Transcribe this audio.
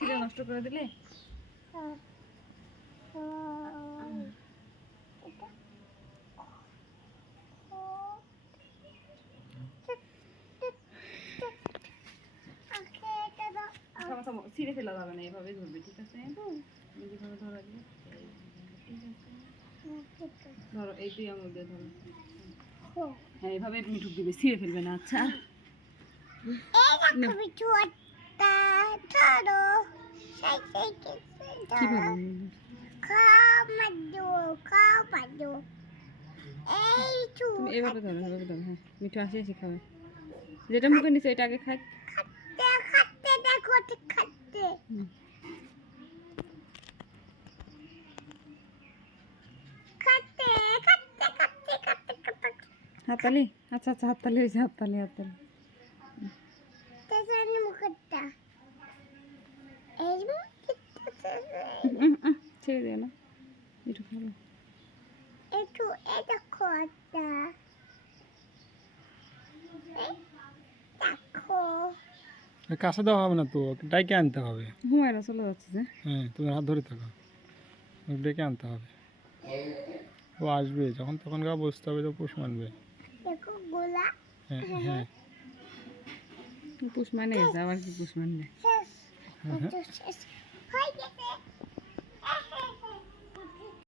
ছিঁড়ে নষ্ট করে দিলে ছিঁড়ে ফেলা যাবে না, এভাবে ধরবে, ঠিক আছে? যেভাবে ধরা দিলে ধরো, এই দুই আঙুল দিয়ে ধরো। হ্যাঁ, এভাবে মিঠুক দিবে, ছিঁড়ে ফেলবে না। আচ্ছা তুমি এভাবে ধরো, এভাবে ধরো। হ্যাঁ, মিঠু আসে এসে খাবে। যেটা মুখে নিচে এটা আগে খায়। হাততালি, আচ্ছা আচ্ছা, হাততালি হয়েছে, হাততালি হাততালি। ছেড়ে দিও না, একটু খাবো। কাছে দেওয়া হবে না তো, ডেকে আনতে হবে। হুমায়রা চলে যাচ্ছে যে। হ্যাঁ, তুমি হাত ধরে থাকো, ডেকে আনতে হবে। ও আসবে যখন তখন গা বসতে হবে, তো পুষ মানবে। হ্যাঁ হ্যাঁ, পুষ মানে আবার কি পুষ মানবে?